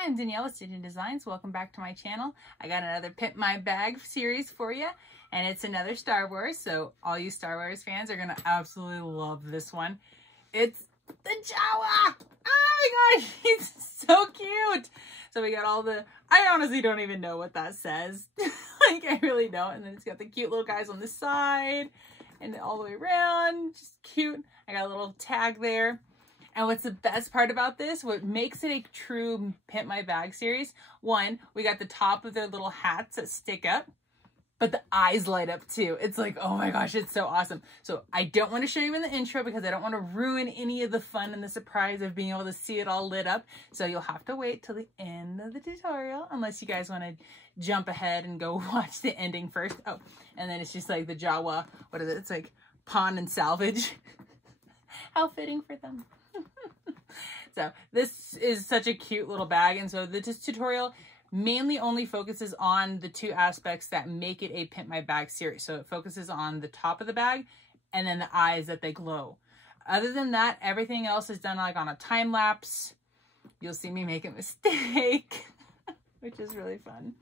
Hi, I'm Danielle with Stitching Designs. Welcome back to my channel. I got another Pimp My Bag series for you, and it's another Star Wars. So all you Star Wars fans are gonna absolutely love this one. It's the Jawa. Oh my gosh, he's so cute. So we got all the, I honestly don't even know what that says. Like, I really don't. And then it's got the cute little guys on the side and all the way around, just cute. I got a little tag there. And what's the best part about this, what makes it a true Pimp My Bag series, one, we got the top of their little hats that stick up, but the eyes light up too. It's like, oh my gosh, it's so awesome. So I don't want to show you in the intro because I don't want to ruin any of the fun and the surprise of being able to see it all lit up. So you'll have to wait till the end of the tutorial, unless you guys want to jump ahead and go watch the ending first. Oh, and then it's just like the Jawa, what is it? It's like pawn and salvage. How fitting for them. So this is such a cute little bag, and so this tutorial mainly only focuses on the two aspects that make it a Pimp My Bag series. So it focuses on the top of the bag and then the eyes that they glow. Other than that, everything else is done like on a time lapse. You'll see me make a mistake, which is really fun.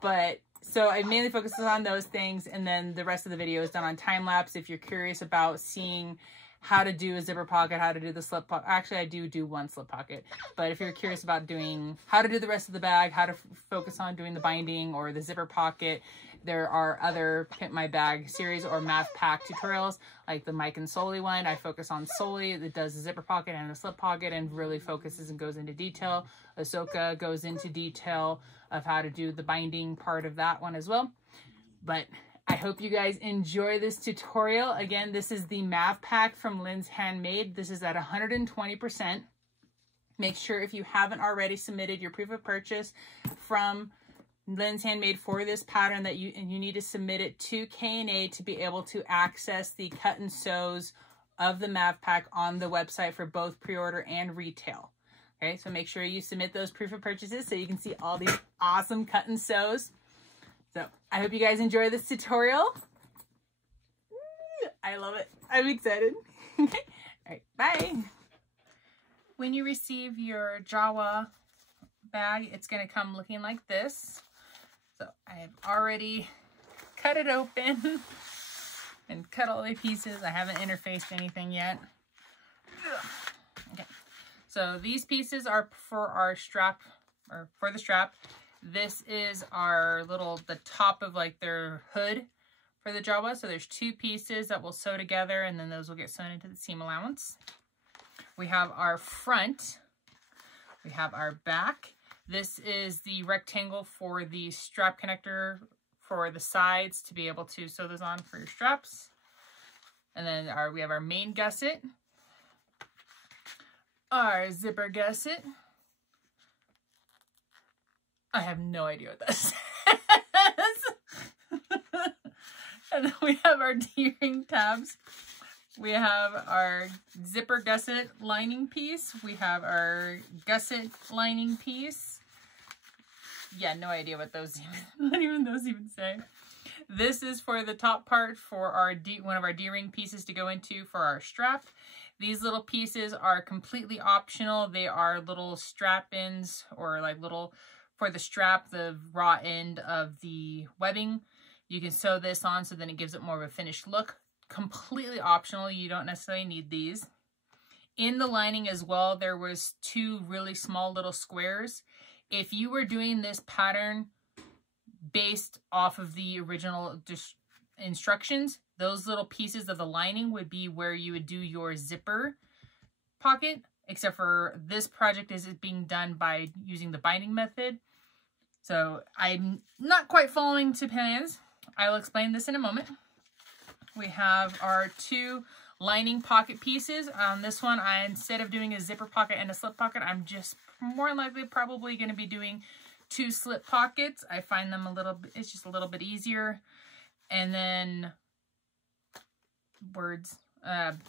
But so I mainly focuses on those things, and then the rest of the video is done on time lapse. If you're curious about seeing how to do a zipper pocket, how to do the slip pocket. Actually, I do one slip pocket. But if you're curious about doing how to do the rest of the bag, how to focus on doing the binding or the zipper pocket, there are other Pimp My Bag series or math pack tutorials, like the Mike and Sully one. I focus on Sully that does the zipper pocket and the slip pocket and really focuses and goes into detail. Ahsoka goes into detail of how to do the binding part of that one as well. But I hope you guys enjoy this tutorial. Again, this is the math pack from Lynn's Handmade. This is at 120%. Make sure if you haven't already submitted your proof of purchase from Lynn's Handmade for this pattern that you need to submit it to K&A to be able to access the cut and sews of the math pack on the website for both pre-order and retail. Okay, so make sure you submit those proof of purchases so you can see all these awesome cut and sews. So I hope you guys enjoy this tutorial. I love it. I'm excited. Okay. All right. Bye. When you receive your Jawa bag, it's going to come looking like this. So I've already cut it open and cut all the pieces. I haven't interfaced anything yet. Okay. So these pieces are for our strap, or for the strap. This is our the top of like their hood for the Jawa. So there's two pieces that will sew together, and then those will get sewn into the seam allowance. We have our front. We have our back. This is the rectangle for the strap connector for the sides to be able to sew those on for your straps. And then we have our main gusset, our zipper gusset. I have no idea what that says. And then we have our D-ring tabs. We have our zipper gusset lining piece. We have our gusset lining piece. Yeah, no idea what those even say. This is for the top part for our one of our D-ring pieces to go into for our strap. These little pieces are completely optional. They are little strap-ins or like little for the strap, the raw end of the webbing. You can sew this on so then it gives it more of a finished look. Completely optional. You don't necessarily need these. In the lining as well, there was two really small little squares. If you were doing this pattern based off of the original instructions, those little pieces of the lining would be where you would do your zipper pocket, except for this project is being done by using the binding method. So I'm not quite following to plans. I will explain this in a moment. We have our two lining pocket pieces. On this one, instead of doing a zipper pocket and a slip pocket, I'm just more likely probably going to be doing two slip pockets. I find them it's just a little bit easier. And then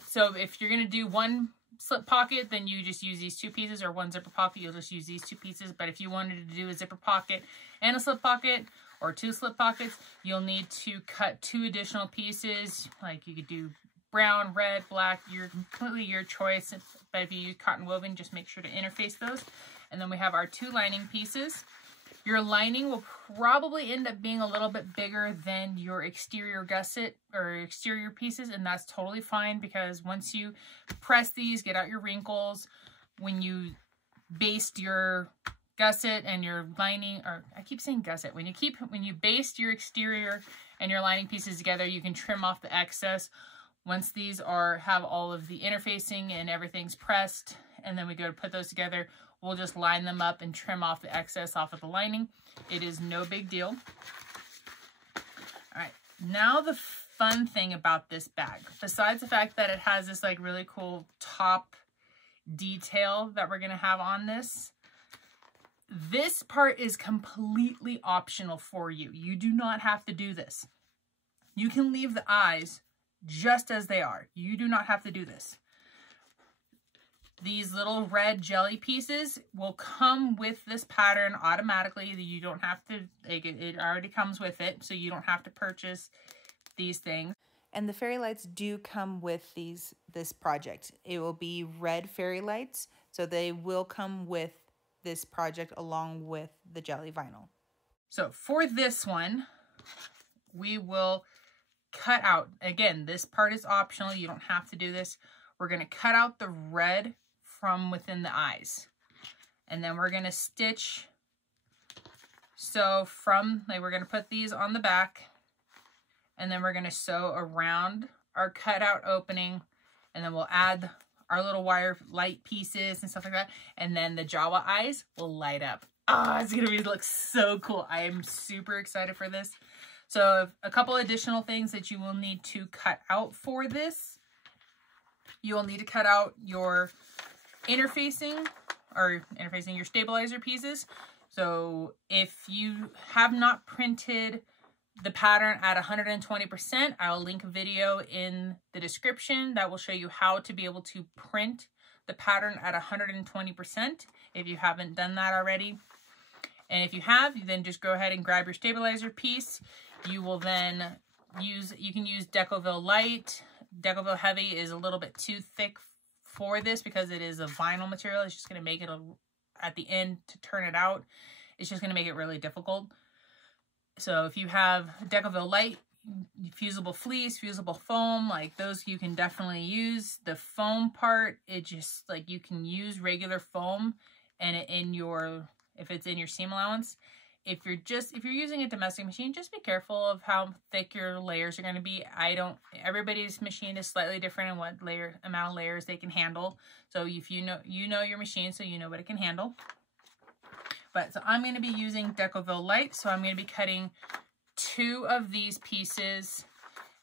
so if you're going to do one slip pocket, then you just use these two pieces, or one zipper pocket, you'll just use these two pieces. But if you wanted to do a zipper pocket and a slip pocket, or two slip pockets, you'll need to cut two additional pieces. Like you could do brown, red, black, completely your choice. But if you use cotton woven, just make sure to interface those. And then we have our 2 lining pieces. Your lining will probably end up being a little bit bigger than your exterior gusset or exterior pieces, and that's totally fine, because once you press these, get out your wrinkles, when you baste your gusset and your lining, or I keep saying gusset, when you baste your exterior and your lining pieces together, you can trim off the excess. Once these have all of the interfacing and everything's pressed, and then we go to put those together, we'll just line them up and trim off the excess off of the lining. It is no big deal. All right, now the fun thing about this bag, besides the fact that it has this like really cool top detail that we're gonna have on this part is completely optional for you. You do not have to do this. You can leave the eyes just as they are. You do not have to do this. These little red jelly pieces will come with this pattern automatically. You don't have to, it already comes with it, so you don't have to purchase these things. And the fairy lights do come with this project. It will be red fairy lights, so they will come with this project along with the jelly vinyl. So for this one, we will cut out, again, this part is optional. You don't have to do this. We're going to cut out the red from within the eyes, and then we're going to stitch. So we're going to put these on the back, and then we're going to sew around our cutout opening, and then we'll add our little wire light pieces and stuff like that, and then the Jawa eyes will light up. Oh, it's going to look so cool. I am super excited for this. So a couple additional things that you will need to cut out for this. You will need to cut out your interfacing your stabilizer pieces. So if you have not printed the pattern at 120%, I'll link a video in the description that will show you how to be able to print the pattern at 120% if you haven't done that already. And if you have, you then just go ahead and grab your stabilizer piece. You will then you can use Decoville Light. Decoville Heavy is a little bit too thick for this because it is a vinyl material. It's just going to make it at the end to turn it out. It's just going to make it really difficult. So if you have Decoville Light, fusible fleece, fusible foam, like those you can definitely use. The foam part, it just like you can use regular foam and if it's in your seam allowance. If you're using a domestic machine, just be careful of how thick your layers are going to be. Everybody's machine is slightly different in what amount of layers they can handle. So if you know your machine, so you know what it can handle. So I'm going to be using Decoville Light. So I'm going to be cutting 2 of these pieces.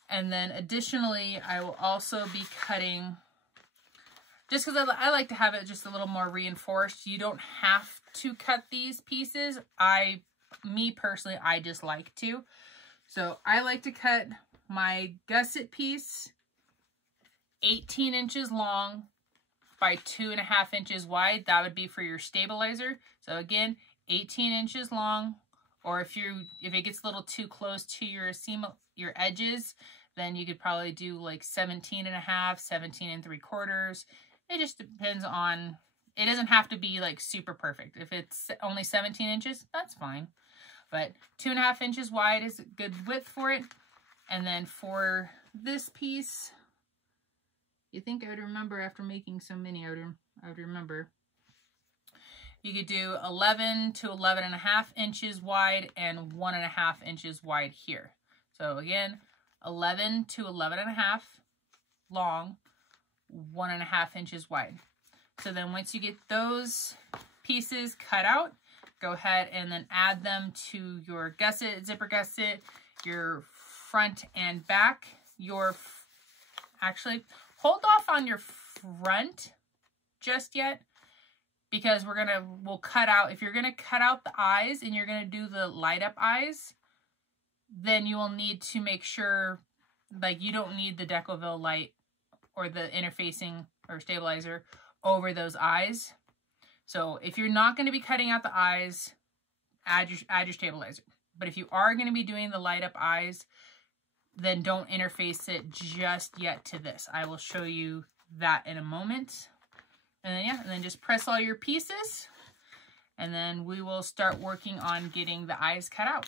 And then additionally, I will also be cutting, just because I like to have it just a little more reinforced. You don't have to cut these pieces. Me personally, I just like to. So I like to cut my gusset piece 18 inches long by 2.5 inches wide. That would be for your stabilizer. So again, 18 inches long, or if it gets a little too close to your edges, then you could probably do like 17.5, 17 3/4. It just depends on, it doesn't have to be like super perfect. If it's only 17 inches, that's fine. But 2.5 inches wide is a good width for it. And then for this piece, you think I would remember after making so many, I would remember. You could do 11 to 11.5 inches wide and 1.5 inches wide here. So again, 11 to 11.5 long, 1.5 inches wide. So then once you get those pieces cut out, go ahead and then add them to your gusset, zipper gusset, your front and back. Actually, hold off on your front just yet, because we'll cut out, if you're gonna cut out the eyes and you're gonna do the light up eyes, then you will need to make sure, like, you don't need the Decoville Light or the interfacing or stabilizer over those eyes. So if you're not going to be cutting out the eyes, add your stabilizer. But if you are going to be doing the light up eyes, then don't interface it just yet to this. I will show you that in a moment. And then, yeah, and then just press all your pieces. And then we will start working on getting the eyes cut out.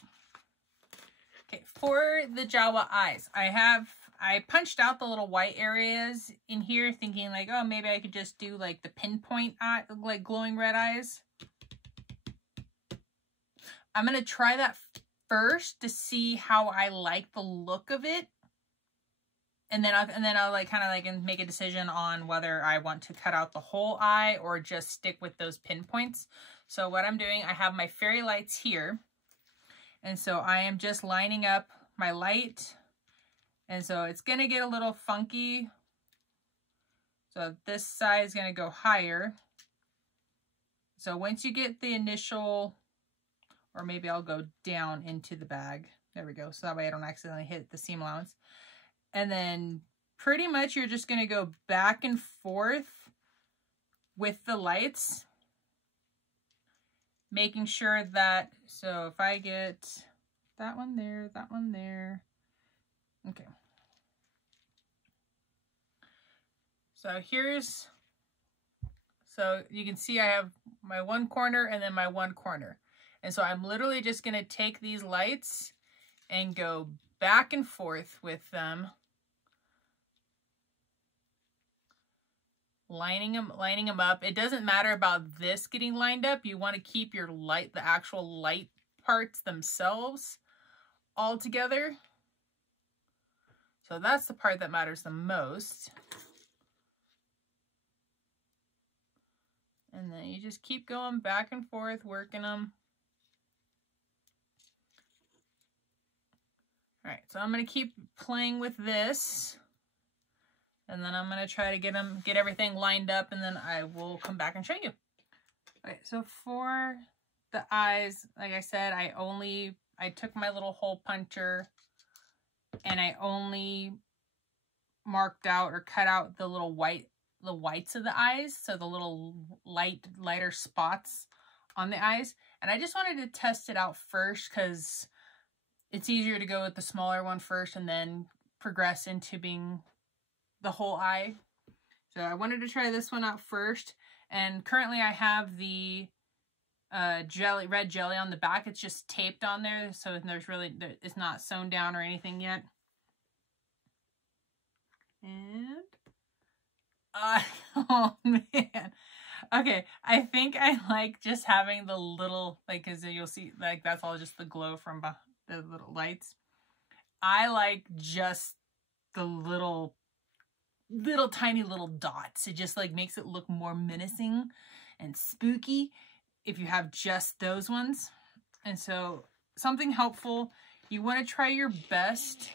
Okay, for the Jawa eyes, I punched out the little white areas in here thinking like, oh, maybe I could just do like the pinpoint eye, like glowing red eyes. I'm going to try that first to see how I like the look of it. And then I'll like kind of like make a decision on whether I want to cut out the whole eye or just stick with those pinpoints. So what I'm doing, I have my fairy lights here. And so I am just lining up my light. And so it's going to get a little funky. So this side is going to go higher. So once you get the initial, or maybe I'll go down into the bag. There we go. So that way I don't accidentally hit the seam allowance. And then pretty much you're just going to go back and forth with the lights, making sure that, so if I get that one there, okay. So so you can see I have my one corner and then my one corner. And so I'm literally just going to take these lights and go back and forth with them, lining them up. It doesn't matter about this getting lined up. You want to keep your light, the actual light parts themselves all together. So that's the part that matters the most. And then you just keep going back and forth, working them. All right, so I'm going to keep playing with this. And then I'm going to try to get everything lined up, and then I will come back and show you. Okay, so for the eyes, like I said, I took my little hole puncher and I only marked out or cut out the whites of the eyes, so the little lighter spots on the eyes. And I just wanted to test it out first because it's easier to go with the smaller one first and then progress into being the whole eye. So I wanted to try this one out first. And currently I have the red jelly on the back. It's just taped on there, so it's not sewn down or anything yet. And oh man. Okay, I think I like just having the little, like, because you'll see, like, that's all just the glow from the little lights. I like just the little tiny little dots. It just like makes it look more menacing and spooky if you have just those ones. And so something helpful, you want to try your best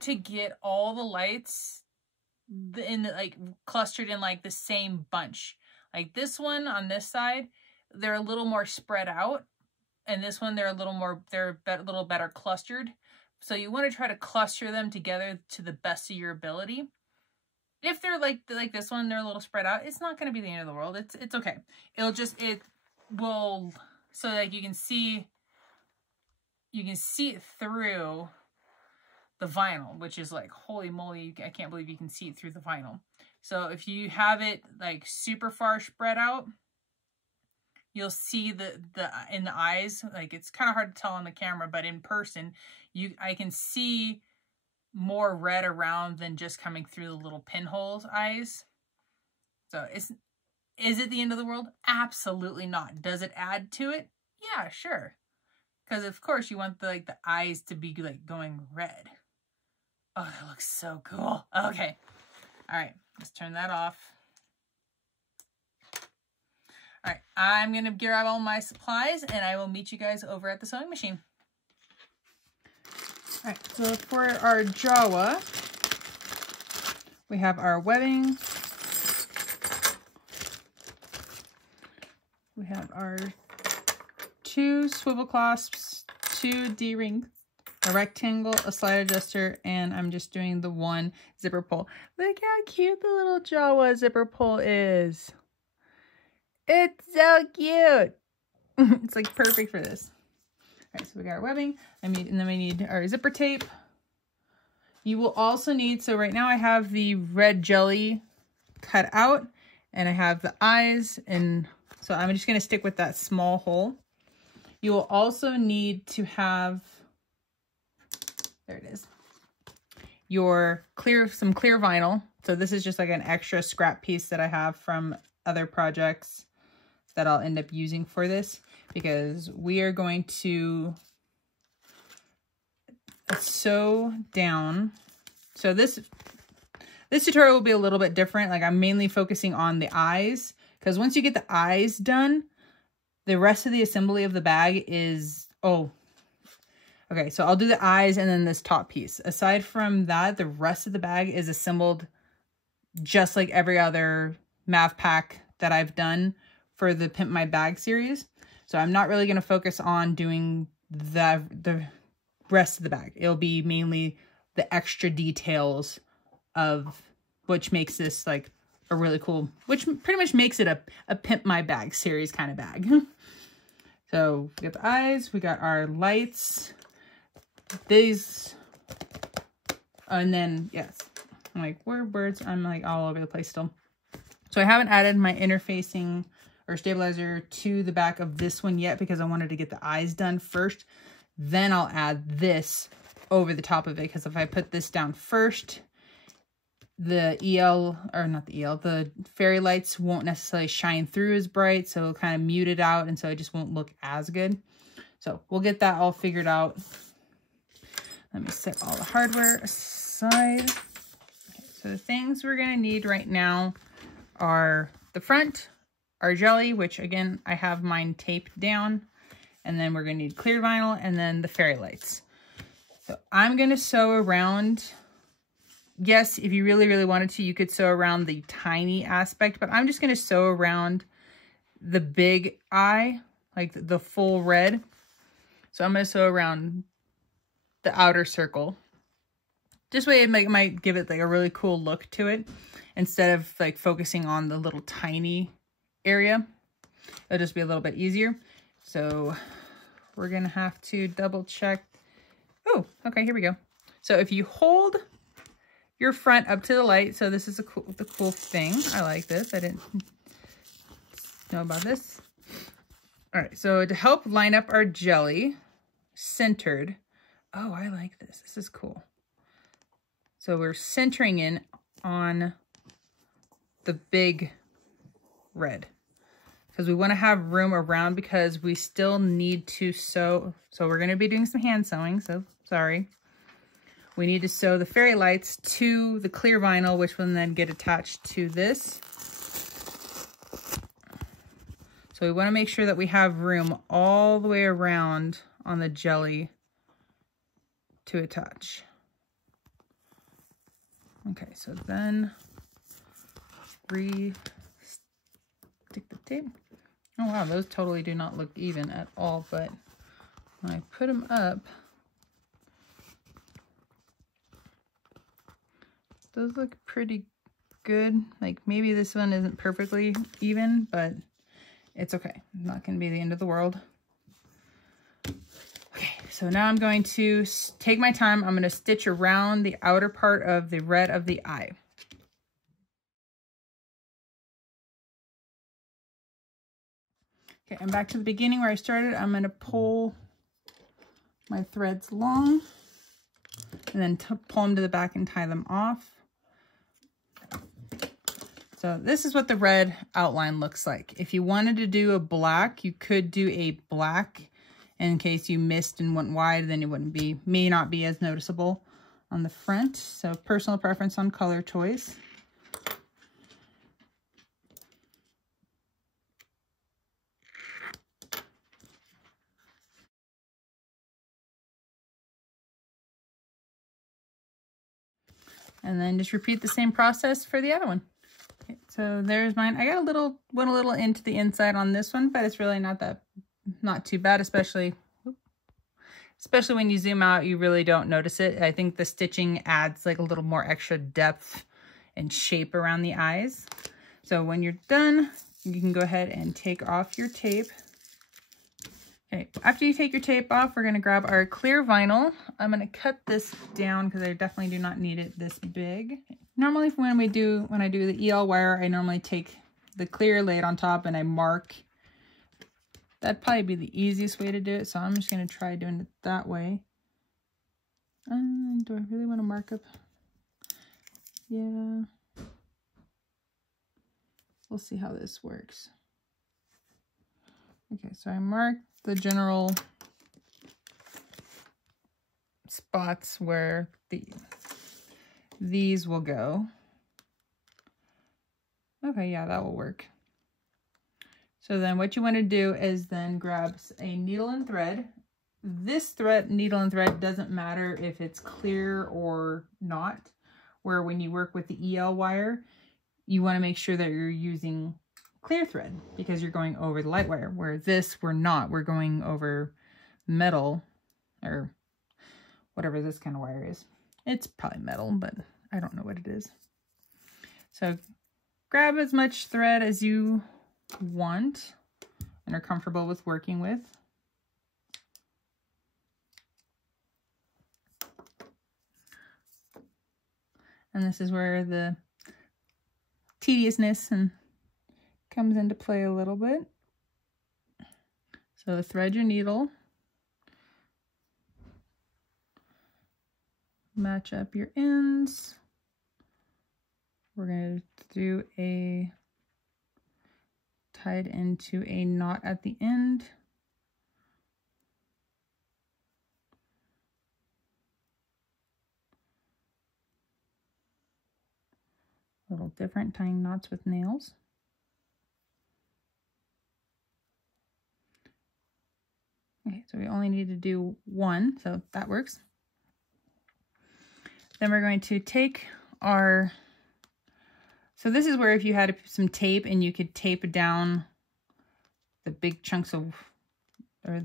to get all the lights like clustered in like the same bunch. Like this one on this side, they're a little more spread out, and this one they're a little better clustered. So you want to try to cluster them together to the best of your ability. If they're like this one, they're a little spread out, it's not going to be the end of the world. It's okay. It will, so like you can see it through the vinyl, which is like, holy moly, I can't believe you can see it through the vinyl. So if you have it like super far spread out, you'll see in the eyes, like it's kind of hard to tell on the camera, but in person, I can see more red around than just coming through the little pinholes eyes. So is it the end of the world? Absolutely not. Does it add to it? Yeah, sure. Because of course you want the eyes to be like going red. Oh, that looks so cool. Okay. All right, let's turn that off. All right, I'm going to grab all my supplies and I will meet you guys over at the sewing machine. All right, so for our Jawa, we have our webbing. We have our 2 swivel clasps, 2 D-rings, a rectangle, a slide adjuster, and I'm just doing the 1 zipper pull. Look how cute the little Jawa zipper pull is. It's so cute. It's like perfect for this. All right, so we got our webbing, and then we need our zipper tape. You will also need, so right now I have the red jelly cut out, and I have the eyes in So I'm just going to stick with that small hole. You will also need to have, there it is, some clear vinyl. So this is just like an extra scrap piece that I have from other projects that I'll end up using for this, because we are going to sew down. So this tutorial will be a little bit different. Like I'm mainly focusing on the eyes, because once you get the eyes done, the rest of the assembly of the bag is, okay, so I'll do the eyes and then this top piece. Aside from that, the rest of the bag is assembled just like every other Mav pack that I've done for the Pimp My Bag series. So I'm not really going to focus on doing the rest of the bag. It'll be mainly the extra details of which makes this like a really cool, which pretty much makes it a Pimp My Bag series kind of bag. So we got the eyes, we got our lights, these, and then, yes, I'm like, where are birds? I'm like all over the place still. So I haven't added my interfacing or stabilizer to the back of this one yet, because I wanted to get the eyes done first. Then I'll add this over the top of it, because if I put this down first, the the fairy lights won't necessarily shine through as bright, so it'll kind of mute it out, and so it just won't look as good. So we'll get that all figured out. Let me set all the hardware aside. Okay, so the things we're going to need right now are the front, our jelly, which again, I have mine taped down, and then we're going to need clear vinyl, and then the fairy lights. So I'm going to sew around. Yes, if you really, really wanted to, you could sew around the tiny aspect, but I'm just going to sew around the big eye, like the full red. So I'm going to sew around the outer circle. This way it might give it like a really cool look to it, instead of like focusing on the little tiny area. It'll just be a little bit easier. So we're going to have to double check. Oh, okay, here we go. So if you hold your front up to the light, so this is the cool thing. I like this. I didn't know about this. All right, so to help line up our jelly centered. Oh, I like this. This is cool. So we're centering in on the big red, because we want to have room around, because we still need to sew. So we're going to be doing some hand sewing, so sorry. We need to sew the fairy lights to the clear vinyl, which will then get attached to this. So we want to make sure that we have room all the way around on the jelly to attach. Okay, so then re-stick the tape. Oh wow, those totally do not look even at all, but when I put them up, those look pretty good. Like maybe this one isn't perfectly even, but it's okay. Not going to be the end of the world. Okay, so now I'm going to take my time. I'm going to stitch around the outer part of the red of the eye. Okay, I'm back to the beginning where I started. I'm going to pull my threads long and then pull them to the back and tie them off. So this is what the red outline looks like. If you wanted to do a black, you could do a black. In case you missed and went wide, then it may not be as noticeable on the front. So personal preference on color choice. And then just repeat the same process for the other one. Okay, so there's mine. I got went a little into the inside on this one, but it's really not too bad, especially when you zoom out, you really don't notice it. I think the stitching adds like a little more extra depth and shape around the eyes. So when you're done, you can go ahead and take off your tape. Okay, after you take your tape off, we're going to grab our clear vinyl. I'm going to cut this down because I definitely do not need it this big. Normally when I do the EL wire, I normally take the clear, lay it on top, and I mark That'd probably be the easiest way to do it, so I'm just going to try doing it that way. Do I really want to mark up? Yeah. We'll see how this works. Okay, so I marked the general spots where these will go. Okay, yeah, that will work. So then what you want to do is then grab a needle and thread. This needle and thread doesn't matter if it's clear or not, where when you work with the EL wire, you want to make sure that you're using clear thread because you're going over the light wire, where this we're not. We're going over metal or whatever this kind of wire is. It's probably metal, but I don't know what it is. So grab as much thread as you want and are comfortable with working with. And this is where the tediousness comes into play a little bit. So thread your needle, match up your ends. We're going to do a tied into a knot at the end. A little different tying knots with nails. Okay, so we only need to do one, so that works. Then we're going to take our, so this is where if you had some tape and you could tape down the big chunks of, or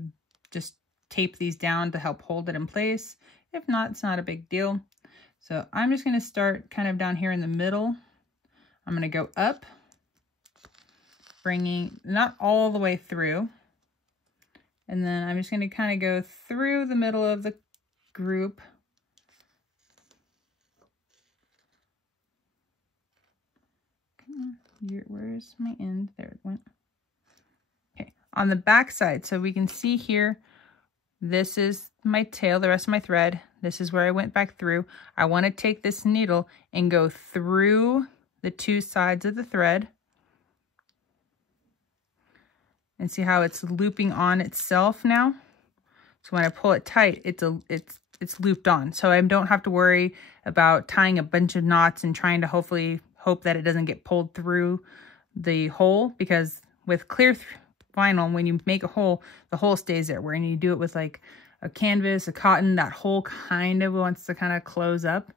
just tape these down to help hold it in place. If not, it's not a big deal. So I'm just going to start kind of down here in the middle. I'm going to go up, bringing not all the way through. And then I'm just going to kind of go through the middle of the group. Where's my end? There it went. Okay, on the back side, so we can see here, this is my tail, the rest of my thread. This is where I went back through. I want to take this needle and go through the two sides of the thread. And see how it's looping on itself now? So when I pull it tight, it's looped on. So I don't have to worry about tying a bunch of knots and trying to hopefully hope that it doesn't get pulled through the hole, because with clear vinyl, when you make a hole, the hole stays there. Where when you do it with like a canvas, a cotton, that hole kind of wants to kind of close up.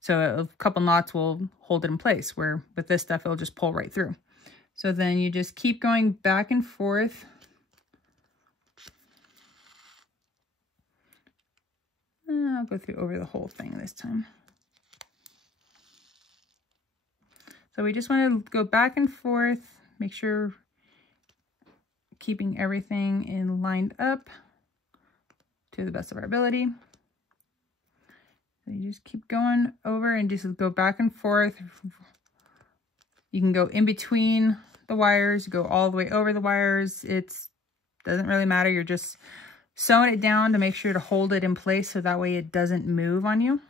So a couple knots will hold it in place, where with this stuff, it'll just pull right through. So then you just keep going back and forth. I'll go through over the whole thing this time. So we just want to go back and forth, make sure keeping everything in lined up to the best of our ability. So you just keep going over and just go back and forth. You can go in between the wires, go all the way over the wires. It doesn't really matter. You're just sewing it down to make sure to hold it in place so that way it doesn't move on you.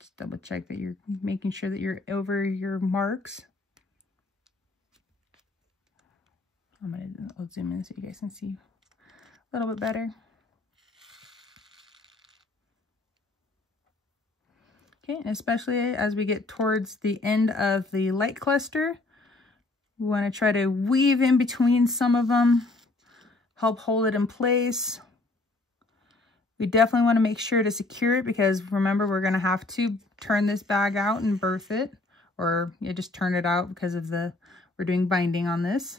Just double check that you're making sure that you're over your marks. I'll zoom in so you guys can see a little bit better. Okay, especially as we get towards the end of the light cluster, we want to try to weave in between some of them, help hold it in place. We definitely want to make sure to secure it, because remember, we're going to have to turn this bag out and birth it, or you just turn it out because of we're doing binding on this.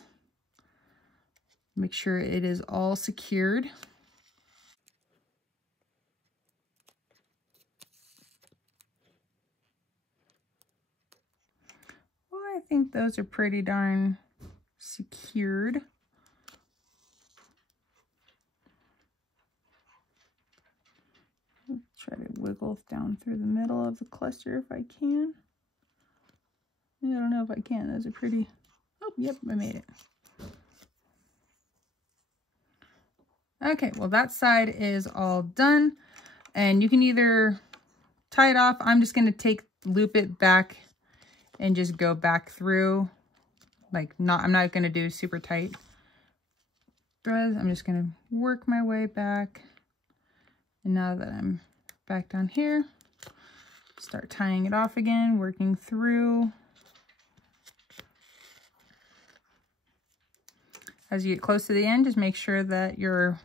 Make sure it is all secured. Well, I think those are pretty darn secured. Try to wiggle both down through the middle of the cluster if I can. I don't know if I can. Those are pretty. Oh, yep, I made it. Okay, well that side is all done. And you can either tie it off. I'm just going to loop it back and just go back through. Like I'm not going to do super tight threads. I'm just going to work my way back. And now that I'm back down here, start tying it off again, working through. As you get close to the end, just make sure that your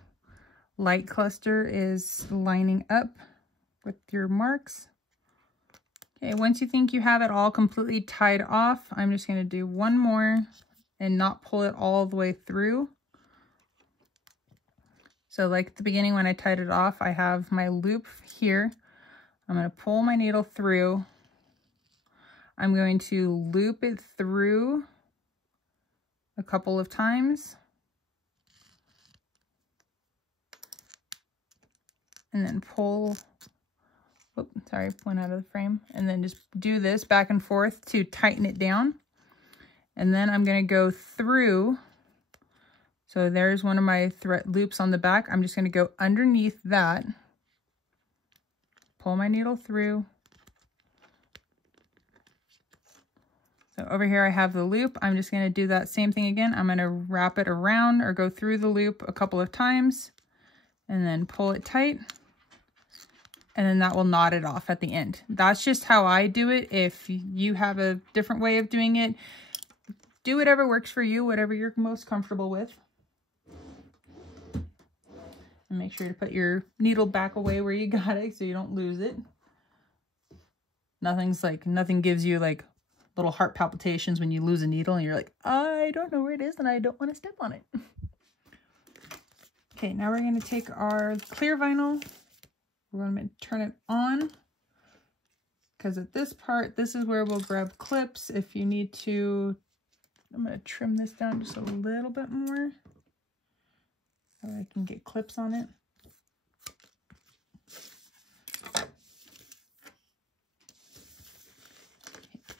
light cluster is lining up with your marks. Okay, once you think you have it all completely tied off, I'm just going to do one more and not pull it all the way through. So like at the beginning when I tied it off, I have my loop here. I'm going to pull my needle through. I'm going to loop it through a couple of times. And then pull, oh, sorry, went out of the frame. And then just do this back and forth to tighten it down. And then I'm going to go through. So there's one of my thread loops on the back. I'm just going to go underneath that, pull my needle through. So over here I have the loop. I'm just going to do that same thing again. I'm going to wrap it around or go through the loop a couple of times and then pull it tight. And then that will knot it off at the end. That's just how I do it. If you have a different way of doing it, do whatever works for you, whatever you're most comfortable with. And make sure to put your needle back away where you got it so you don't lose it. Nothing gives you like little heart palpitations when you lose a needle and you're like, I don't know where it is and I don't want to step on it. Okay, now we're going to take our clear vinyl. We're going to turn it on because at this part, this is where we'll grab clips if you need to. I'm going to trim this down just a little bit more so I can get clips on it.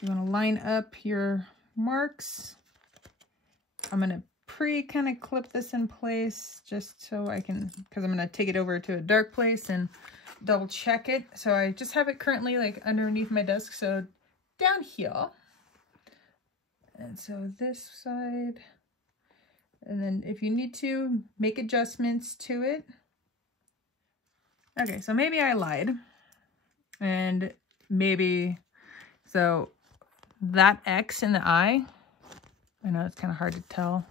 You want to line up your marks. I'm going to kind of clip this in place just so I can, because I'm going to take it over to a dark place and double check it. So I just have it currently like underneath my desk, so down here. And so this side, and then if you need to make adjustments to it. Okay, so maybe I lied, and maybe, so that X in the eye, I know it's kind of hard to tell.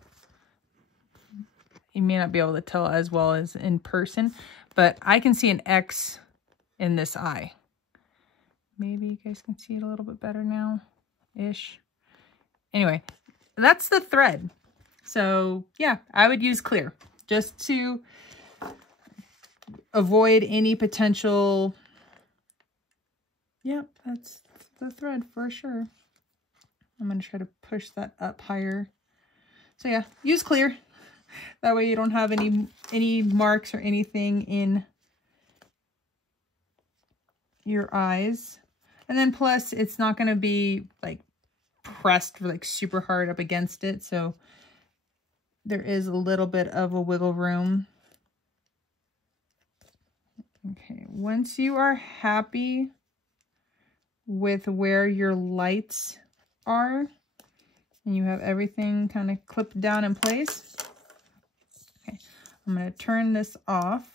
You may not be able to tell as well as in person, but I can see an X in this eye. Maybe you guys can see it a little bit better now-ish. Anyway, that's the thread. So yeah, I would use clear just to avoid any potential. Yep, that's the thread for sure. I'm going to try to push that up higher. So yeah, use clear. That way you don't have any marks or anything in your eyes. And then plus it's not going to be like pressed like super hard up against it, so there is a little bit of a wiggle room. Okay, once you are happy with where your lights are and you have everything kind of clipped down in place, okay, I'm going to turn this off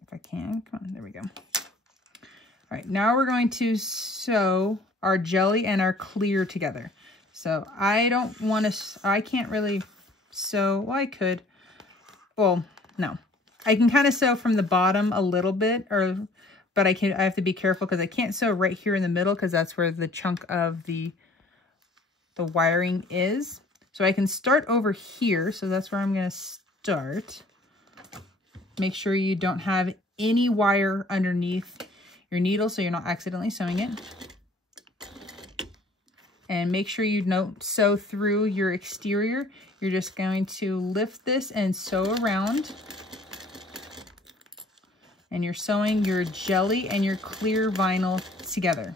if I can. Come on, there we go. All right, now we're going to sew our jelly and our clear together. So I don't want to, I can't really sew, well I could, well no. I can kind of sew from the bottom a little bit, but I have to be careful because I can't sew right here in the middle because that's where the chunk of the wiring is. So I can start over here, so that's where I'm going to start. Make sure you don't have any wire underneath your needle so you're not accidentally sewing it. And make sure you don't sew through your exterior. You're just going to lift this and sew around. and you're sewing your jelly and your clear vinyl together.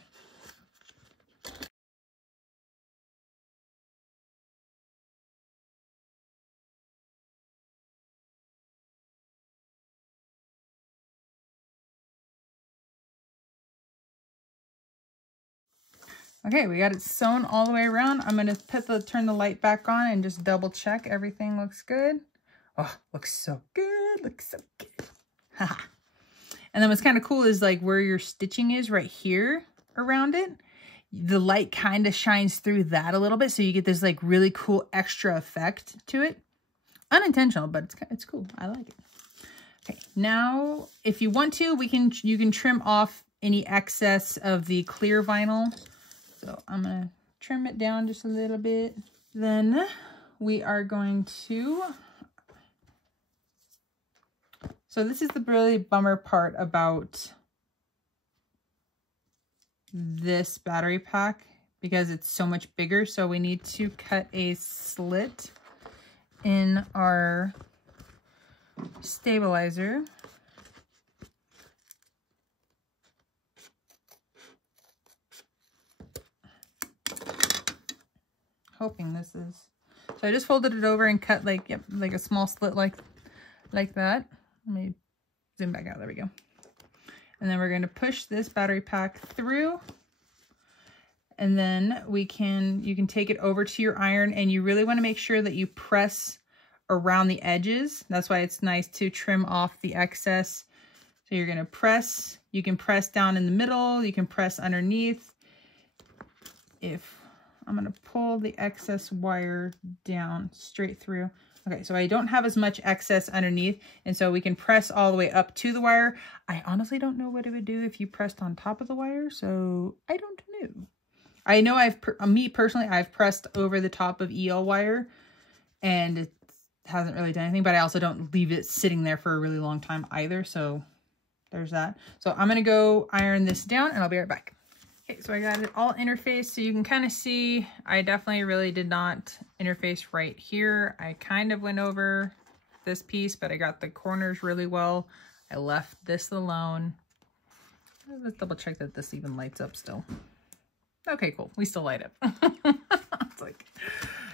Okay, we got it sewn all the way around. I'm gonna turn the light back on and just double check everything looks good. Oh, looks so good, looks so good. Haha. And then what's kind of cool is like where your stitching is right here around it. The light kind of shines through that a little bit, so you get this like really cool extra effect to it. Unintentional, but it's cool. I like it. Okay, now if you want to, you can trim off any excess of the clear vinyl. So I'm gonna trim it down just a little bit. Then we are going to, so this is the really bummer part about this battery pack because it's so much bigger. So we need to cut a slit in our stabilizer. Hoping this is, so I just folded it over and cut like, yep, like a small slit like that. Let me zoom back out, there we go. And then we're going to push this battery pack through, and then you can take it over to your iron, and you really want to make sure that you press around the edges. That's why it's nice to trim off the excess. So you're going to press, you can press down in the middle, you can press underneath. I'm going to pull the excess wire down straight through. Okay, so I don't have as much excess underneath, and so we can press all the way up to the wire. I honestly don't know what it would do if you pressed on top of the wire, so I don't know. I know me personally, I've pressed over the top of EL wire, and it hasn't really done anything, but I also don't leave it sitting there for a really long time either, so there's that. So I'm going to go iron this down, and I'll be right back. Okay, so I got it all interfaced, so you can kind of see I definitely really did not interface right here. I kind of went over this piece, but I got the corners really well. I left this alone. Let's double check that this even lights up still. Okay, cool. We still light up. It's like,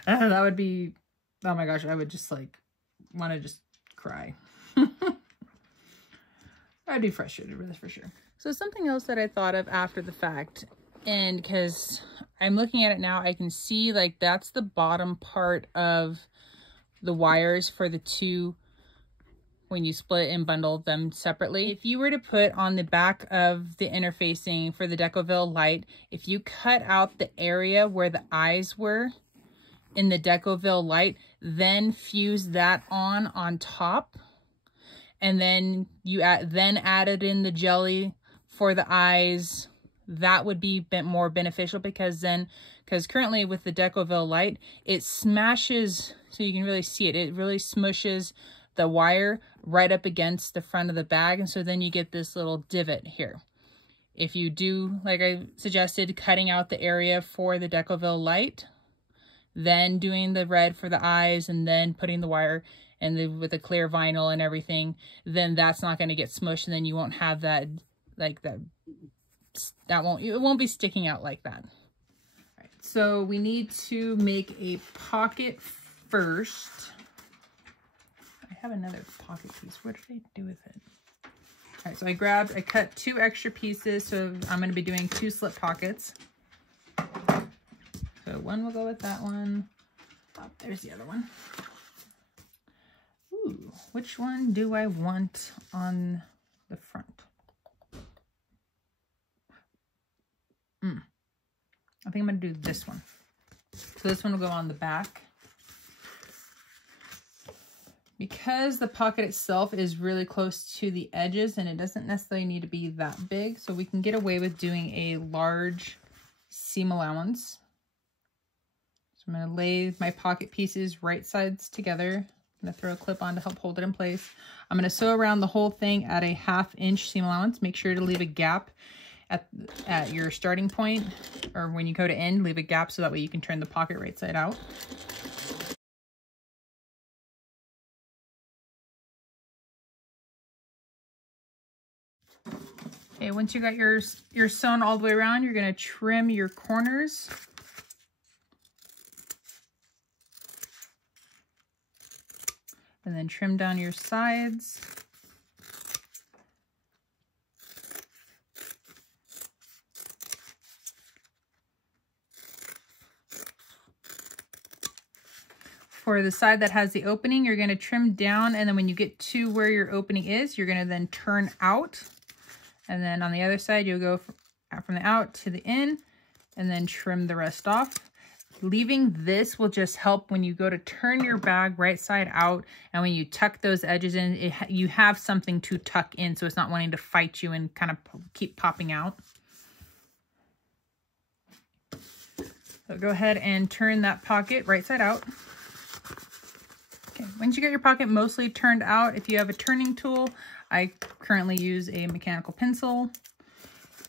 that would be, oh my gosh, I would just like want to just cry. I'd be frustrated with this for sure. So something else that I thought of after the fact, and because I'm looking at it now, I can see like that's the bottom part of the wires for the two when you split and bundle them separately. If you were to put on the back of the interfacing for the Decoville light, if you cut out the area where the eyes were in the Decoville light, then fuse that on top, and then you added in the jelly for the eyes, that would be a bit more beneficial, because currently with the Decoville light, it smashes, so you can really see it, it really smushes the wire right up against the front of the bag, and so then you get this little divot here. If you do, like I suggested, cutting out the area for the Decoville light, then doing the red for the eyes, and then putting the wire and with the clear vinyl and everything, then that's not going to get smushed, and then you won't have that, like it won't be sticking out like that. All right, so we need to make a pocket first. I have another pocket piece. What did I do with it? All right, so I cut 2 extra pieces, so I'm going to be doing 2 slip pockets. So one will go with that one. Oh, there's the other one. Ooh, which one do I want on the front? I think I'm going to do this one. So this one will go on the back. Because the pocket itself is really close to the edges, and it doesn't necessarily need to be that big, so we can get away with doing a large seam allowance. So I'm going to lay my pocket pieces right sides together. I'm going to throw a clip on to help hold it in place. I'm going to sew around the whole thing at a 1/2 inch seam allowance. Make sure to leave a gap at your starting point, or when you go to end, leave a gap so that way you can turn the pocket right side out. Okay, once you got your sewn all the way around, you're going to trim your corners. And then trim down your sides. For the side that has the opening, you're going to trim down, and then when you get to where your opening is, you're going to then turn out. And then on the other side, you'll go from the out to the in, and then trim the rest off. Leaving this will just help when you go to turn your bag right side out, and when you tuck those edges in, you have something to tuck in, so it's not wanting to fight you and kind of keep popping out. So go ahead and turn that pocket right side out. Okay, once you get your pocket mostly turned out, if you have a turning tool, I currently use a mechanical pencil.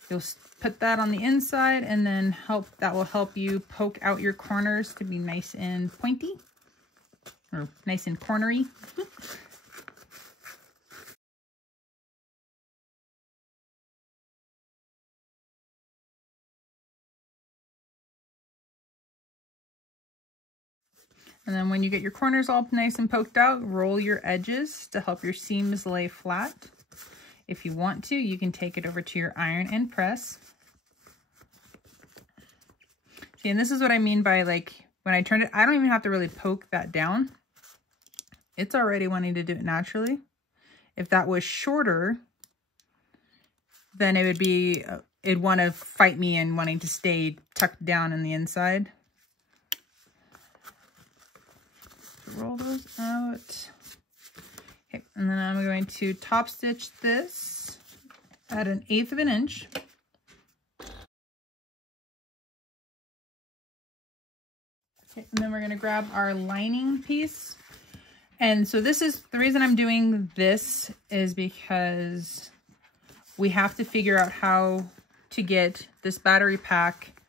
You'll put that on the inside, and then that will help you poke out your corners to be nice and pointy, or nice and cornery. And then when you get your corners all nice and poked out, roll your edges to help your seams lay flat. If you want to, you can take it over to your iron and press. See, and this is what I mean by, like, when I turn it, I don't even have to really poke that down. It's already wanting to do it naturally. If that was shorter, then it would be, it'd want to fight me and wanting to stay tucked down in the inside. Roll those out. Okay, and then I'm going to top stitch this at 1/8 of an inch. Okay, and then we're going to grab our lining piece. And so this is the reason I'm doing this, is because we have to figure out how to get this battery pack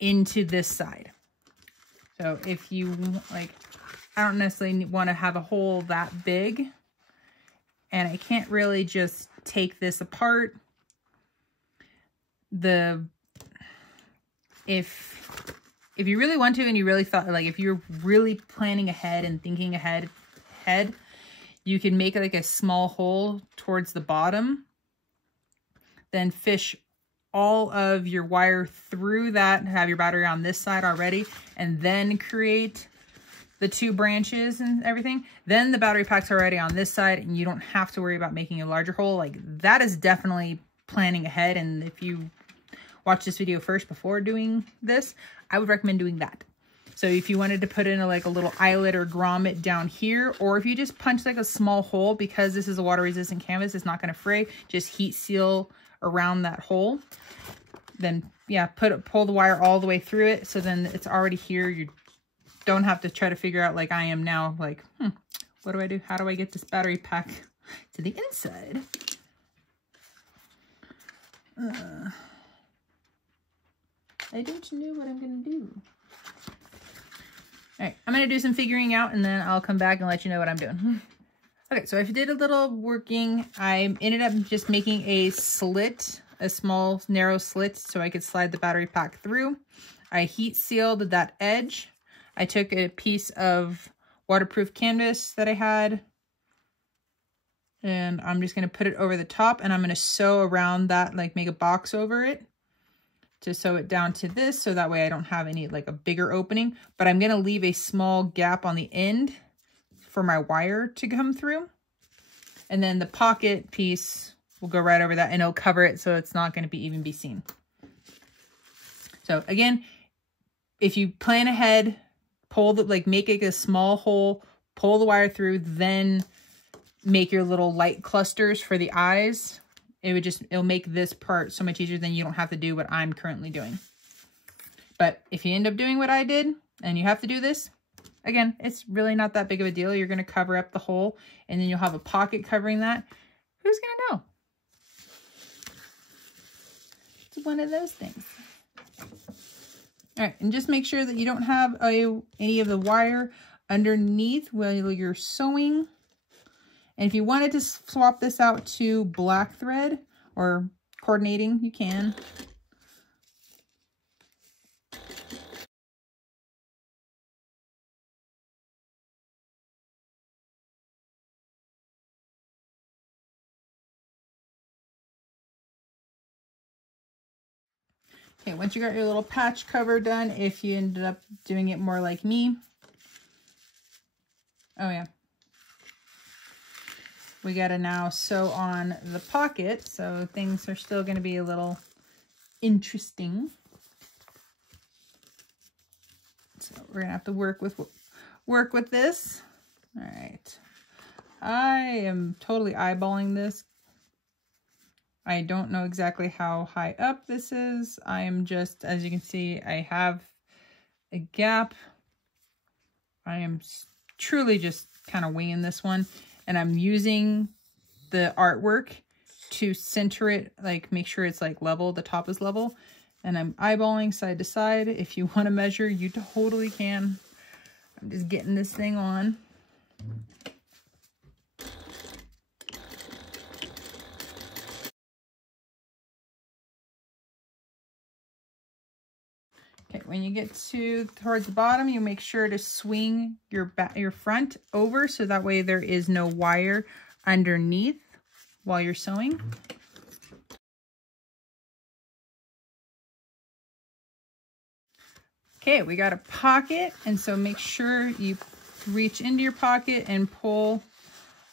into this side. So if you, like, I don't necessarily want to have a hole that big, and I can't really just take this apart. If you really want to, and you really thought, like, if you're really planning ahead and thinking ahead, you can make like a small hole towards the bottom, then fish all of your wire through that, have your battery on this side already, and then create the 2 branches and everything. Then the battery pack's already on this side, and you don't have to worry about making a larger hole. Like, that is definitely planning ahead. And if you watch this video first before doing this, I would recommend doing that. So if you wanted to put in a little eyelet or grommet down here, or if you just punch like a small hole, because this is a water resistant canvas, it's not going to fray, just heat seal around that hole. Then yeah, pull the wire all the way through it, so then it's already here. You don't have to try to figure out, like I am now, like, what do I do? How do I get this battery pack to the inside? I don't know what I'm gonna do. All right, I'm gonna do some figuring out, and then I'll come back and let you know what I'm doing. Okay, so I did a little working. I ended up just making a slit, a small narrow slit, so I could slide the battery pack through. I heat sealed that edge. I took a piece of waterproof canvas that I had, and I'm just going to put it over the top, and I'm going to sew around that, like make a box over it to sew it down to this, so that way I don't have any, like a bigger opening, but I'm going to leave a small gap on the end for my wire to come through. And then the pocket piece will go right over that, and it'll cover it, so it's not going to even be seen. So again, if you plan ahead, pull the, like, make it a small hole, pull the wire through, then make your little light clusters for the eyes. It'll make this part so much easier, than you don't have to do what I'm currently doing. But if you end up doing what I did and you have to do this, again, it's really not that big of a deal. You're going to cover up the hole, and then you'll have a pocket covering that. Who's going to know? It's one of those things. All right, and just make sure that you don't have any of the wire underneath while you're sewing. And if you wanted to swap this out to black thread or coordinating, you can. Okay, once you got your little patch cover done, if you ended up doing it more like me. Oh yeah. We gotta now sew on the pocket, so things are still gonna be a little interesting. So we're gonna have to work with this. All right. I am totally eyeballing this. I don't know exactly how high up this is. I am just, as you can see, I have a gap. I am truly just kind of winging this one, and I'm using the artwork to center it, like make sure it's like level, the top is level, and I'm eyeballing side to side. If you want to measure, you totally can. I'm just getting this thing on. Okay, when you get towards the bottom, you make sure to swing your front over so that way there is no wire underneath while you're sewing. Okay, we got a pocket, and so make sure you reach into your pocket and pull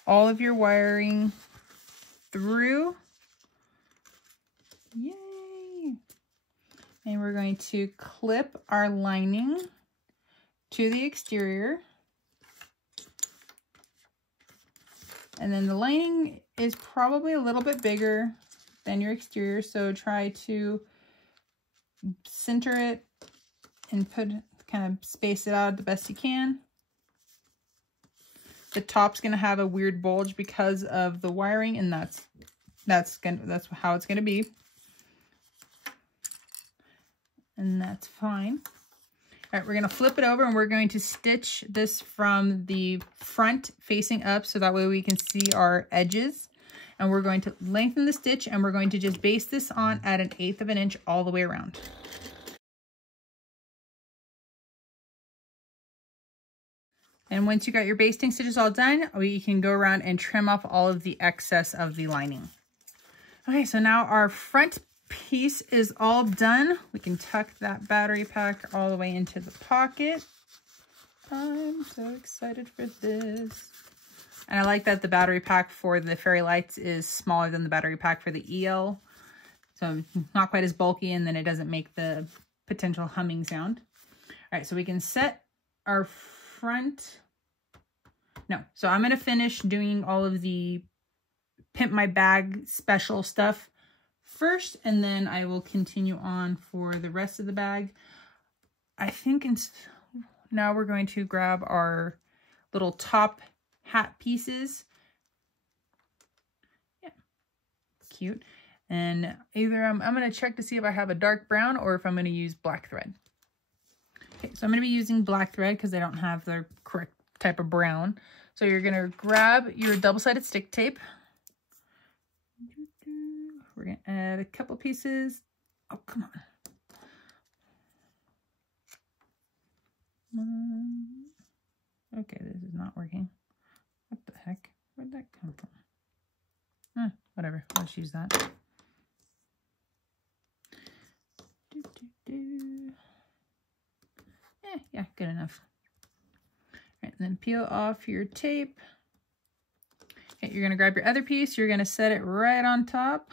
all of your wiring through. Yay! And we're going to clip our lining to the exterior. And then the lining is probably a little bit bigger than your exterior, so try to center it and kind of space it out the best you can. The top's gonna have a weird bulge because of the wiring, and that's how it's gonna be. And that's fine. All right, we're gonna flip it over and we're going to stitch this from the front facing up so that way we can see our edges. And we're going to lengthen the stitch and we're going to just base this on at 1/8 of an inch all the way around. And once you got your basting stitches all done, you can go around and trim off all of the excess of the lining. Okay, so now our front piece is all done. We can tuck that battery pack all the way into the pocket. I'm so excited for this. And I like that the battery pack for the fairy lights is smaller than the battery pack for the EL. So not quite as bulky, and then it doesn't make the potential humming sound. All right, so we can set our front. No, so I'm going to finish doing all of the Pimp My Bag special stuff first, and then I will continue on for the rest of the bag. I think now we're going to grab our little top hat pieces. Yeah, cute. And either I'm going to check to see if I have a dark brown or if I'm going to use black thread. Okay, so I'm going to be using black thread because I don't have the correct type of brown. So you're going to grab your double-sided stick tape. We're going to add a couple pieces. Oh, come on. Okay, this is not working. What the heck? Where'd that come from? Whatever. Let's use that. Yeah, good enough. All right, and then peel off your tape. Okay, you're going to grab your other piece. You're going to set it right on top,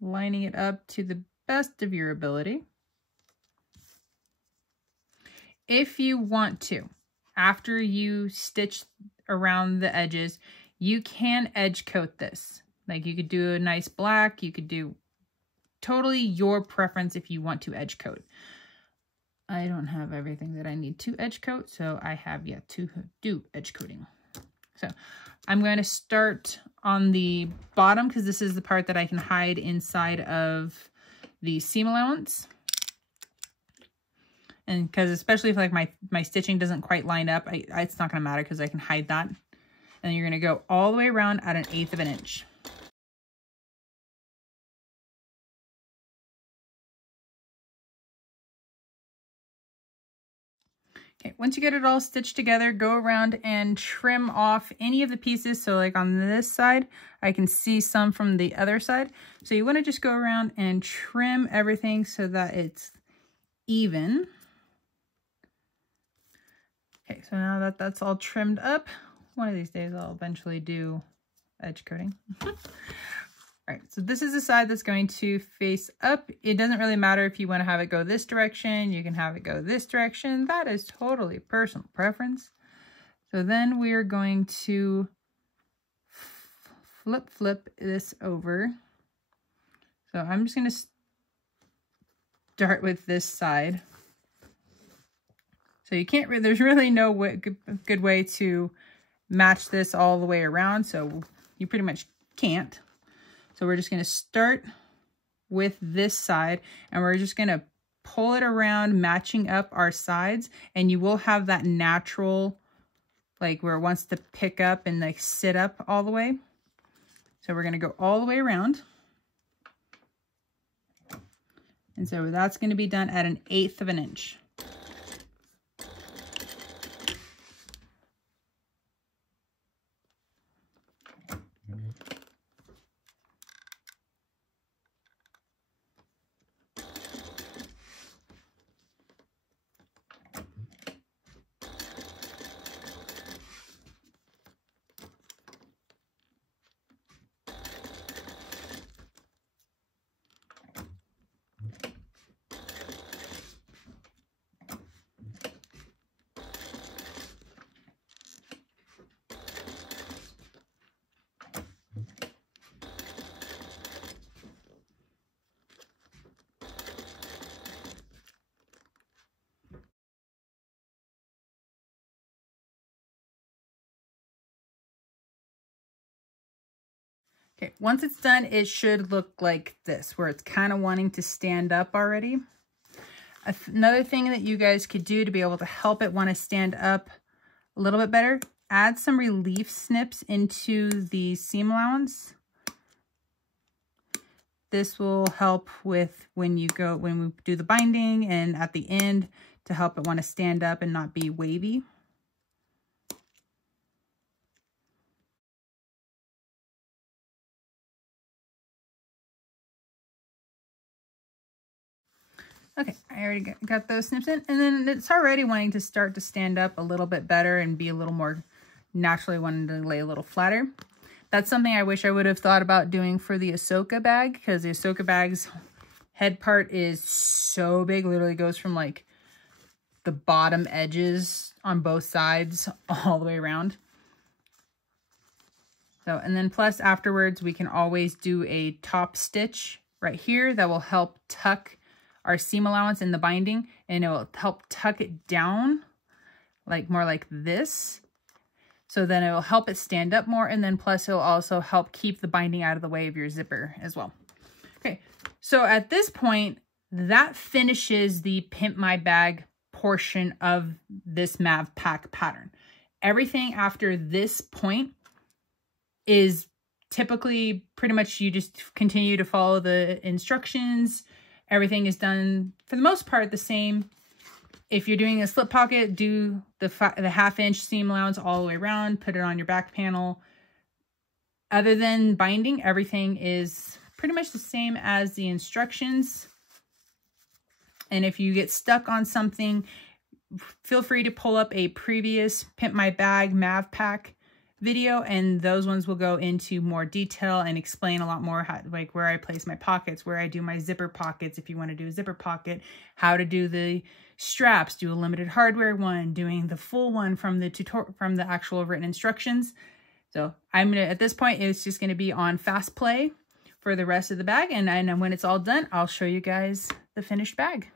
lining it up to the best of your ability. If you want to, after you stitch around the edges, you can edge coat this. Like you could do a nice black, you could do totally your preference if you want to edge coat. I don't have everything that I need to edge coat, so I have yet to do edge coating. So I'm going to start on the bottom because this is the part that I can hide inside of the seam allowance. And because especially if like my stitching doesn't quite line up, it's not going to matter because I can hide that. And you're gonna go all the way around at 1/8 of an inch. Okay, once you get it all stitched together, go around and trim off any of the pieces. So like on this side, I can see some from the other side. So you want to just go around and trim everything so that it's even. Okay, so now that that's all trimmed up, one of these days I'll eventually do edge coating. All right, so this is the side that's going to face up. It doesn't really matter if you want to have it go this direction. You can have it go this direction. That is totally personal preference. So then we are going to flip this over. So I'm just going to start with this side. So you can't, there's really no good way to match this all the way around. So you pretty much can't. So we're just going to start with this side and we're just going to pull it around, matching up our sides, and you will have that natural, like where it wants to pick up and like sit up all the way. So we're going to go all the way around. And so that's going to be done at 1/8 of an inch. Okay, once it's done, it should look like this, where it's kind of wanting to stand up already. Another thing that you guys could do to be able to help it want to stand up a little bit better, add some relief snips into the seam allowance. This will help with when we do the binding and at the end to help it want to stand up and not be wavy. Okay, I already got those snips in, and then it's already wanting to start to stand up a little bit better and be a little more naturally wanting to lay a little flatter. That's something I wish I would have thought about doing for the Ahsoka bag, because the Ahsoka bag's head part is so big, literally goes from like the bottom edges on both sides all the way around. So, and then plus afterwards, we can always do a top stitch right here that will help tuck our seam allowance in the binding, and it will help tuck it down like more like this. So then it will help it stand up more, and then plus it will also help keep the binding out of the way of your zipper as well. Okay, so at this point, that finishes the Pimp My Bag portion of this Mav Pack pattern. Everything after this point is typically pretty much you just continue to follow the instructions. Everything is done, for the most part, the same. If you're doing a slip pocket, do the 1/2 inch seam allowance all the way around, put it on your back panel. Other than binding, everything is pretty much the same as the instructions. And if you get stuck on something, feel free to pull up a previous Pimp My Bag Mav Pack video, and those ones will go into more detail and explain a lot more how, like where I place my pockets, where I do my zipper pockets if you want to do a zipper pocket, how to do the straps, do a limited hardware one, doing the full one from the tutorial, from the actual written instructions. So I'm gonna, at this point, it's just gonna be on fast play for the rest of the bag, and when it's all done, I'll show you guys the finished bag.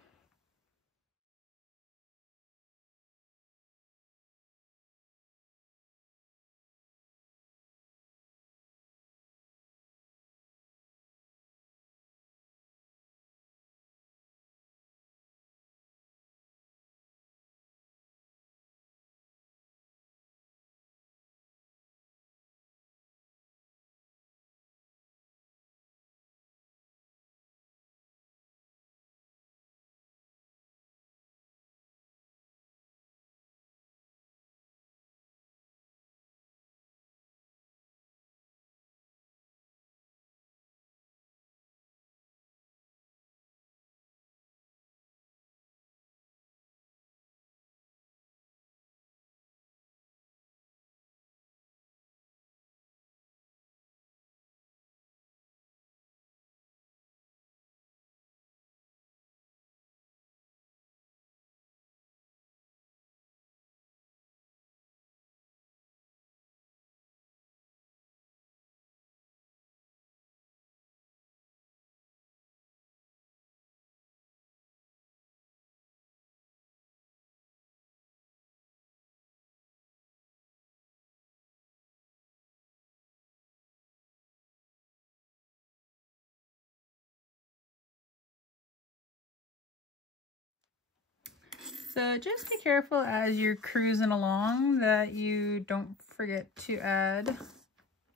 So just be careful as you're cruising along that you don't forget to add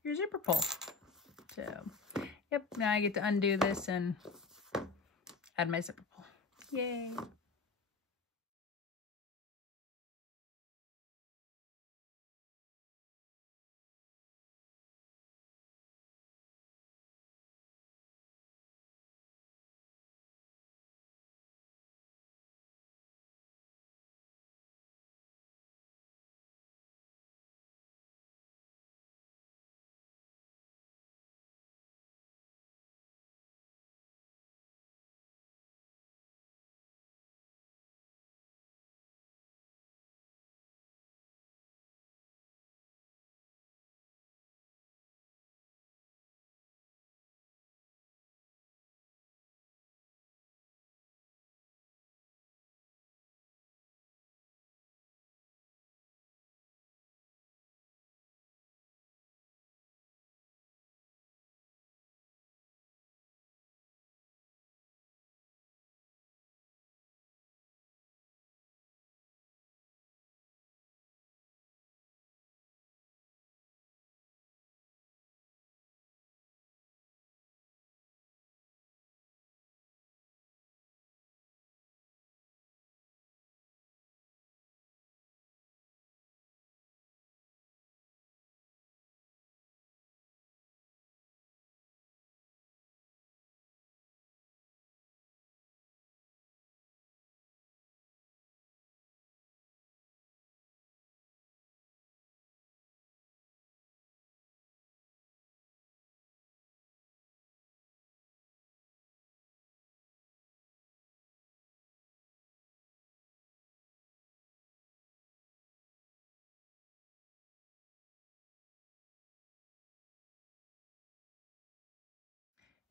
your zipper pull. So, yep, now I get to undo this and add my zipper pull. Yay!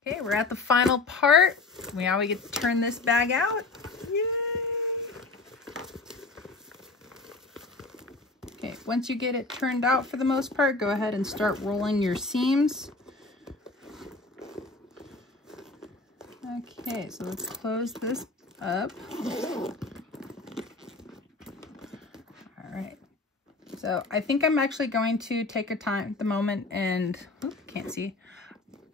Okay, we're at the final part. Now we get to turn this bag out. Yay! Okay, once you get it turned out for the most part, go ahead and start rolling your seams. Okay, so let's close this up. All right. So I think I'm actually going to take the moment and, can't see.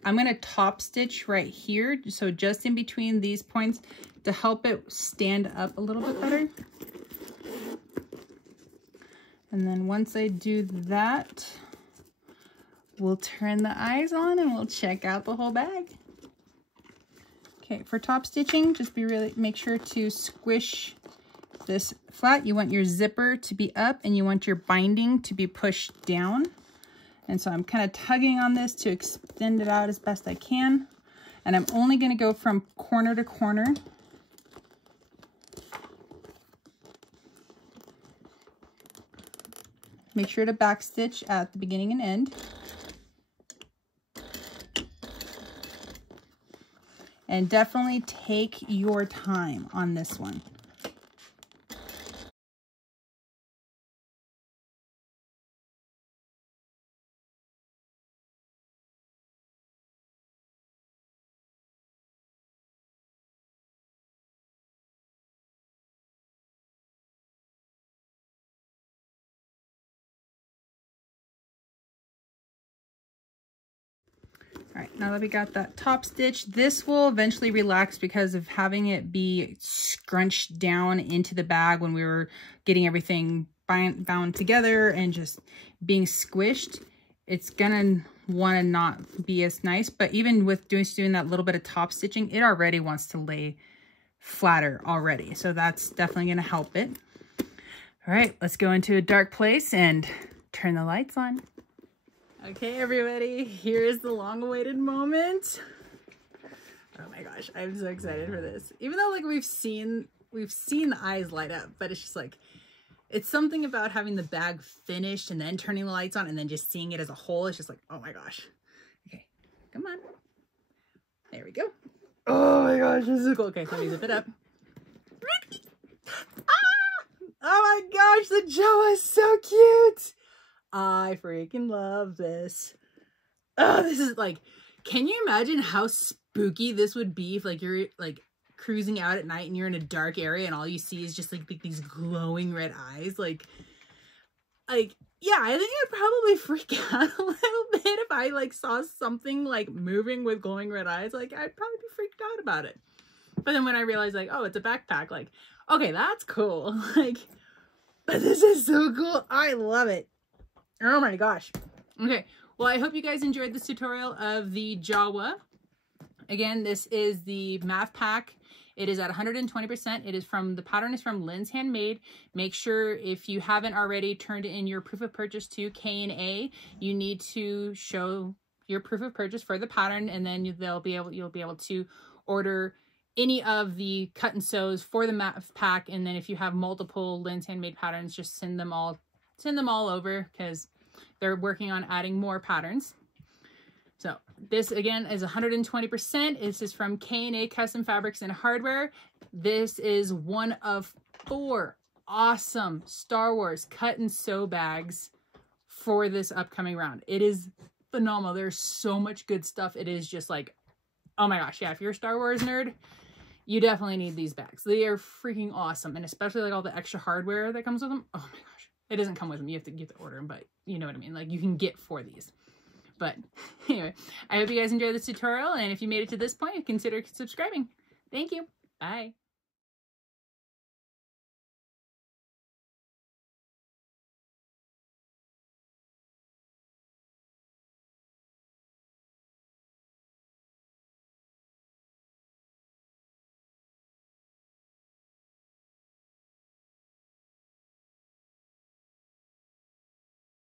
I'm going to top stitch right here, so just in between these points to help it stand up a little bit better. And then once I do that, we'll turn the eyes on and we'll check out the whole bag. Okay, for top stitching, just make sure to squish this flat. You want your zipper to be up and you want your binding to be pushed down. And so I'm kind of tugging on this to extend it out as best I can. And I'm only going to go from corner to corner. Make sure to back stitch at the beginning and end. And definitely take your time on this one. All right, now that we got that top stitch, this will eventually relax because of having it be scrunched down into the bag when we were getting everything bound together and just being squished. It's gonna wanna not be as nice, but even with doing that little bit of top stitching, it already wants to lay flatter already. So that's definitely gonna help it. All right, let's go into a dark place and turn the lights on. Okay, everybody, here is the long-awaited moment. Oh my gosh, I'm so excited for this. Even though like we've seen the eyes light up, but it's just like, it's something about having the bag finished and then turning the lights on and then just seeing it as a whole. It's just like, oh my gosh. Okay, come on. There we go. Oh my gosh, this is cool. Okay, so let me zip it up. Ah! Oh my gosh, the Jawa is so cute. I freaking love this. Oh, this is like, can you imagine how spooky this would be if like you're like cruising out at night and you're in a dark area and all you see is just like these glowing red eyes. Like, yeah, I think I'd probably freak out a little bit if I like saw something like moving with glowing red eyes. Like, I'd probably be freaked out about it. But then when I realized like, oh, it's a backpack, like, okay, that's cool. Like, but this is so cool. I love it. Oh my gosh. Okay. Well, I hope you guys enjoyed this tutorial of the Jawa. Again, this is the math pack. It is at 120%. It is from, the pattern is from Lynn's Handmade. Make sure if you haven't already turned in your proof of purchase to K&A, you need to show your proof of purchase for the pattern, and then you'll be able to order any of the cut and sews for the math pack. And then if you have multiple Lynn's Handmade patterns, just send them all over, because they're working on adding more patterns. So this again is 120%. This is from K&A Custom Fabrics and Hardware. This is one of 4 awesome Star Wars cut and sew bags for this upcoming round. It is phenomenal. There's so much good stuff. It is just like, oh my gosh, yeah, if you're a Star Wars nerd, you definitely need these bags. They are freaking awesome. And especially like all the extra hardware that comes with them. Oh my gosh. It doesn't come with them. You have to order them, but you know what I mean? Like, you can get 4 of these. But anyway, I hope you guys enjoyed this tutorial, and if you made it to this point, consider subscribing. Thank you. Bye.